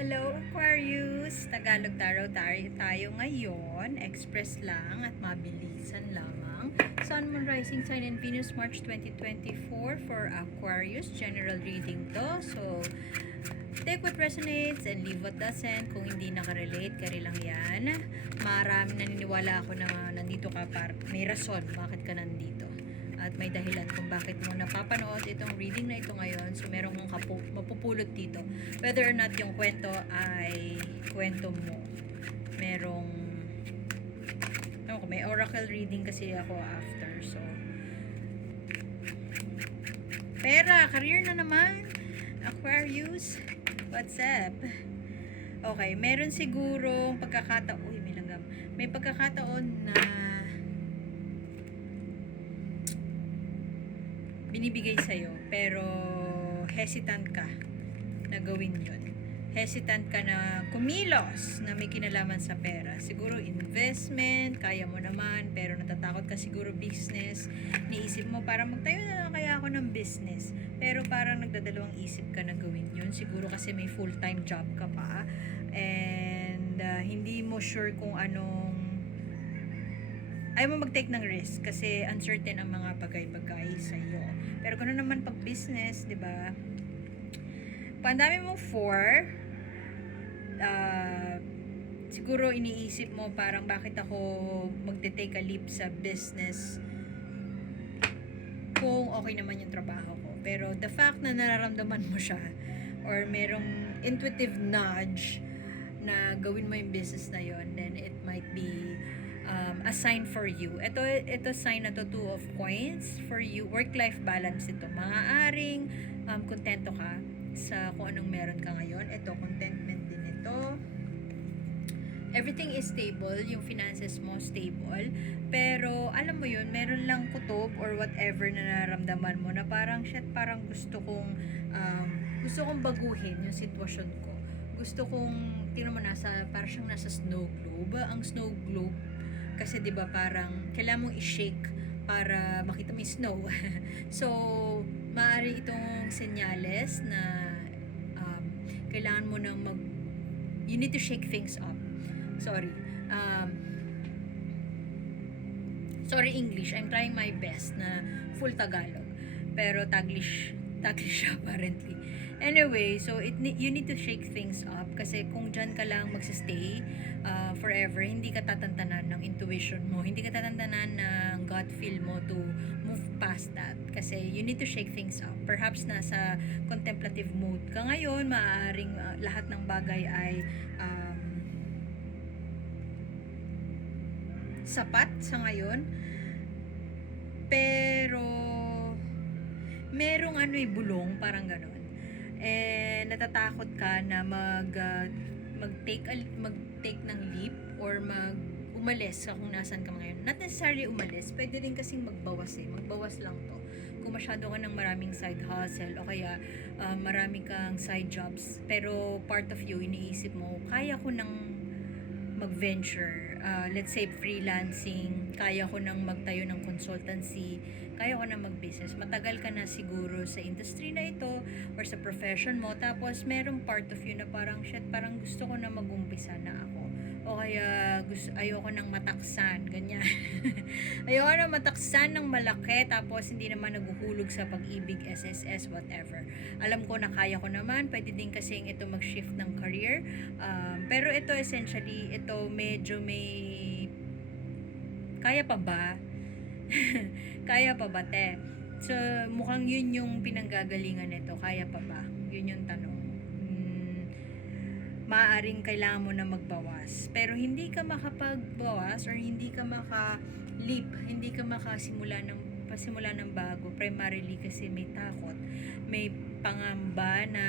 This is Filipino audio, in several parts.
Hello Aquarius! Tagalog tayo ngayon. Express lang at mabilisan lamang. Sun, Moon, Rising Sign and Venus March 2024 for Aquarius. General reading to. So, take what resonates and leave what doesn't. Kung hindi nakarelate, carry lang yan. Marami naniniwala ako na nandito ka may rason bakit ka nandito. At may dahilan kung bakit mo napapanood itong reading na ito ngayon. So, meron kang mapupulot dito. Whether or not yung kwento ay kwento mo. May oracle reading kasi ako after. So, pera, career na naman. Aquarius, what's up? Okay, meron siguro pagkakataon. Uy, may langgam. May pagkakataon na binibigay sa'yo, pero hesitant ka na gawin yun. Hesitant ka na kumilos na may kinalaman sa pera. Siguro investment, kaya mo naman, pero natatakot ka siguro business. Niisip mo, parang magtayo na lang kaya ako ng business. Pero parang nagdadalawang isip ka na gawin yun. Siguro kasi may full-time job ka pa. And hindi mo sure kung ayaw mo mag-take ng risk kasi uncertain ang mga bagay-bagay sa iyo. Pero kung naman pag business, 'di ba? Pandami mo siguro iniisip mo parang bakit ako magte-take a leap sa business kung okay naman yung trabaho ko. Pero the fact na nararamdaman mo siya or merong intuitive nudge na gawin mo yung business na yon, then it might be a sign for you. Ito sign na to, 2 of coins for you. Work-life balance ito. Maaaring kontento ka sa kung anong meron ka ngayon. Ito, contentment din ito. Everything is stable. Yung finances mo stable. Pero, alam mo yun, meron lang kutob or whatever na nararamdaman mo na parang, parang gusto kong baguhin yung sitwasyon ko. Gusto kong, tingnan mo, parang siyang nasa snow globe. Ang snow globe, kasi 'di ba parang kailangan mong i-shake para makita mo yung snow. So, maaari itong senyales na kailangan mo nang you need to shake things up. Sorry. Sorry English. I'm trying my best na full Tagalog. Pero Taglish apparently. Anyway, so you need to shake things up kasi kung dyan ka lang magsistay forever, hindi ka tatantanan ng intuition mo, hindi ka tatantanan ng gut feel mo to move past that kasi you need to shake things up. Perhaps nasa contemplative mode ka ngayon, maaaring lahat ng bagay ay sapat sa ngayon, pero merong bulong, parang ganon. Natatakot ka na mag-take ng leap or umalis sa kung nasan ka ngayon. Not necessarily umalis, pwede rin kasing magbawas magbawas lang to. Kung masyado ka ng maraming side hustle o kaya marami kang side jobs, pero part of you, iniisip mo, kaya ko nang mag-venture, let's say freelancing, kaya ko nang magtayo ng consultancy, kaya ko nang mag-business. Matagal ka na siguro sa industry na ito or sa profession mo, tapos merong part of you na parang parang gusto ko na mag-umpisa na ako. O kaya ayoko nang mataksan, ganyan. Ayoko nang mataksan ng malaki tapos hindi naman naguhulog sa pag-ibig, SSS, whatever. Alam ko na kaya ko naman, pwede din kasing ito mag-shift ng career. Pero ito essentially, ito medyo may kaya pa ba? Kaya pa ba, te? So, mukhang yun yung pinanggagalingan nito. Kaya pa ba? Yun yung tanong. Maaaring kailangan mo na magbawas. Pero hindi ka makapagbawas or hindi ka maka-leap, hindi ka makasimula ng bago. Primarily kasi may takot. May pangamba na,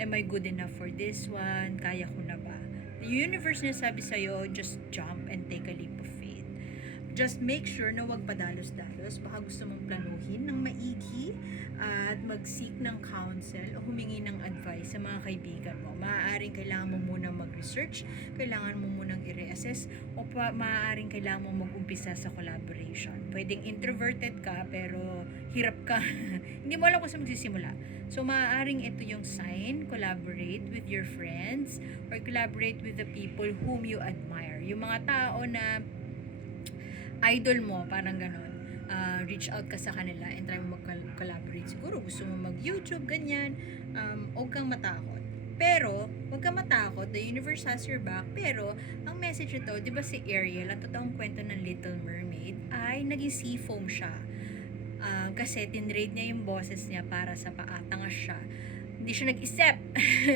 am I good enough for this one? Kaya ko na ba? The universe na sabi sa'yo, just jump and take a leap of faith. just make sure na wag padalos-dalos. Baka gusto mong planuhin ng maigi at mag-seek ng counsel o humingi ng advice sa mga kaibigan mo. Maaaring kailangan mo munang mag-research, kailangan mo munang i-reassess, o maaaring kailangan mo mag-umpisa sa collaboration. Pwedeng introverted ka pero hirap ka. Hindi mo alam kung saan magsisimula. So maaaring ito yung sign, collaborate with your friends or collaborate with the people whom you admire. Yung mga tao na idol mo, parang ganon. Reach out ka sa kanila and try mo mag-collaborate. Siguro gusto mo mag-YouTube, ganyan. Huwag kang matakot. Pero, huwag kang matakot. The universe has your back. Pero, ang message ito, di ba si Ariel, ang totoong kwento ng Little Mermaid, ay naging sea foam siya. Kasi tinrade niya yung boses niya para sa paatangas siya. Hindi siya nag-isip.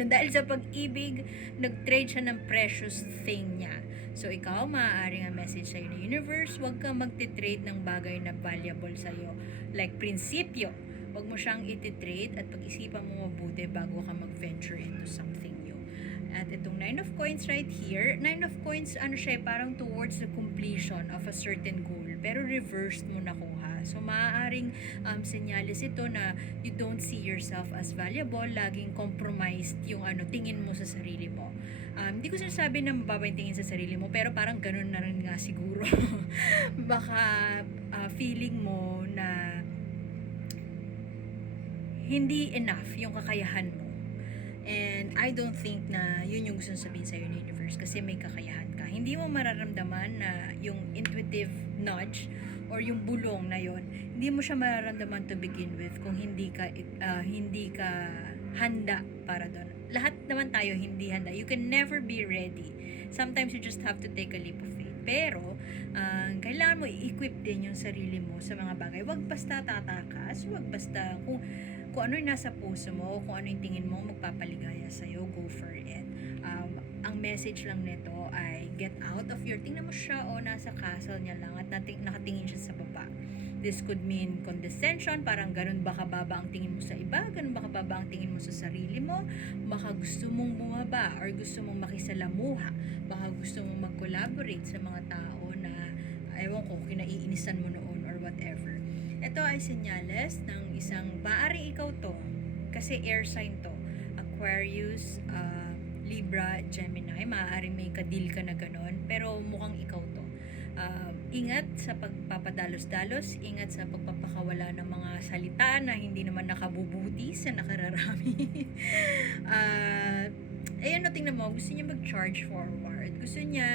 Dahil sa pag-ibig, nag-trade siya ng precious thing niya. So, ikaw, maaaring ang message sa'yo ng universe, huwag kang magtitrade ng bagay na valuable sa'yo. Like, prinsipyo. Huwag mo siyang ititrade at pag-isipan mo mabuti bago ka mag-venture into something new. At itong 9 of coins right here, 9 of coins, ano siya, parang towards the completion of a certain goal. Pero reversed mo nakuha. So, maaaring senyales ito na you don't see yourself as valuable, laging compromised yung tingin mo sa sarili mo. Hindi ko sinasabi na mababa yung tingin sa sarili mo, pero parang ganun na rin nga siguro. Baka feeling mo na hindi enough yung kakayahan mo. And I don't think na yun yung gusto sabihin sa'yo ng universe kasi may kakayahan ka. Hindi mo mararamdaman na yung intuitive nudge or yung bulong na yon, hindi mo siya mararamdaman to begin with kung hindi ka handa para doon. Lahat naman tayo hindi handa. You can never be ready. Sometimes you just have to take a leap of faith. Pero, kailangan mo i-equip din yung sarili mo sa mga bagay. Huwag basta tatakas. Huwag basta kung ano yung nasa puso mo, kung ano yung tingin mo magpapaligaya sa'yo, go for it. Ang message lang nito ay get out of your, tingnan mo siya o nasa castle niya lang at nakatingin siya sa baba. This could mean condescension, parang ganun ba kababa ang tingin mo sa iba, ganun ba kababa ang tingin mo sa sarili mo, baka gusto mong bumaba or gusto mong makisalamuha, baka gusto mong mag-collaborate sa mga tao na ewan ko, kinaiinisan mo noon or whatever. Ito ay senyales ng isang, maaring ikaw to, kasi air sign to, Aquarius, Libra, Gemini, maaaring may kadil ka na ganon, pero mukhang ikaw to. Ingat sa pagpapadalos-dalos, ingat sa pagpapakawala ng mga salita na hindi naman nakabubuti sa nakararami. Ayun, no, tingnan mo, gusto niya mag-charge forward. Gusto niya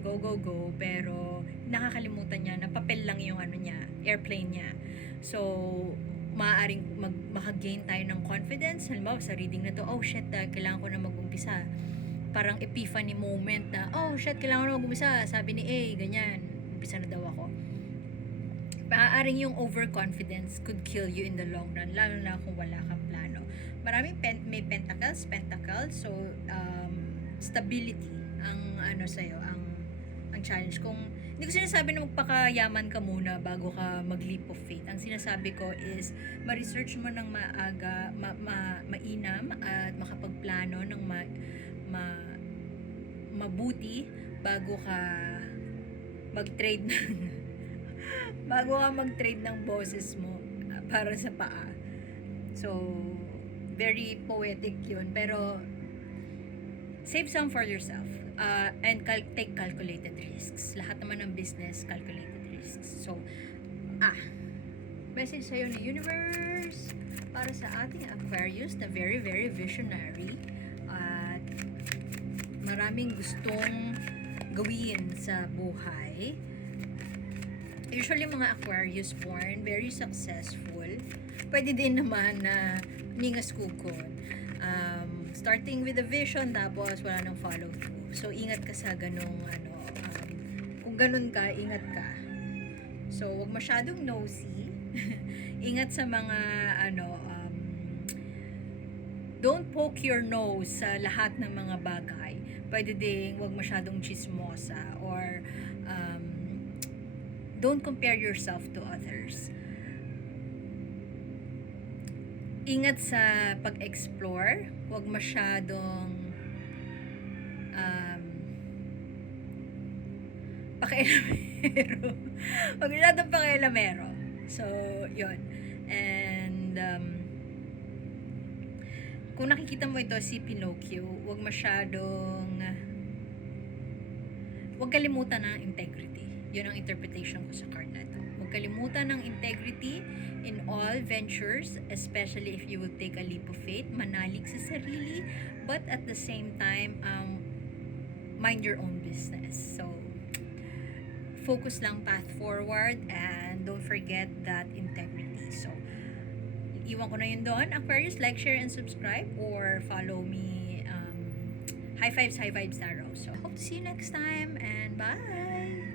go, go, go, pero nakakalimutan niya na papel lang yung niya, airplane niya. So, maaaring maka-gain tayo ng confidence. Halimbawa, sa reading na to, oh shit, kailangan ko na mag-umpisa. Parang epiphany moment na, oh shit, kailangan ko na mag-umpisa. Sabi ni A, ganyan. Umpisa na daw ako. Maaaring yung overconfidence could kill you in the long run, lalo na kung wala kang plano. Maraming may pentacles, so stability ang sa'yo, ang challenge. Kung hindi ko sinasabi na magpakayaman ka muna bago ka mag-leap of faith. Ang sinasabi ko is ma-research mo ng maaga, mainam at makapagplano ng mabuti bago ka mag-trade ng boses mo para sa paa. So, very poetic yun. Pero, save some for yourself. And take calculated risks. Lahat naman ng business, calculated risks. So, message sa'yo ng universe para sa ating Aquarius na very, very visionary at maraming gustong gawin sa buhay. Usually, mga Aquarius born, very successful. Pwede din naman na ningas kukon. Starting with a vision, tapos wala nang follow through. So, ingat ka sa ganong, kung ganun ka, ingat ka. So, wag masyadong nosy. Ingat sa mga, don't poke your nose sa lahat ng mga bagay. Pwede ding wag masyadong chismosa or, don't compare yourself to others. Ingat sa pag-explore, huwag masyadong pakialamero. Huwag masyadong pakialamero. So, yun. And, kung nakikita mo ito si Pinocchio, huwag kalimutan ng integrity. Yun ang interpretation ko sa card na ito. Huwag kalimutan ng integrity in all ventures, especially if you will take a leap of faith, manalig sa sarili, but at the same time, mind your own business. So, focus lang path forward and don't forget that integrity. So, iwan ko na yun doon. Aquarius, like, share, and subscribe or follow me. High vibes, Tarot. So, hope to see you next time and bye!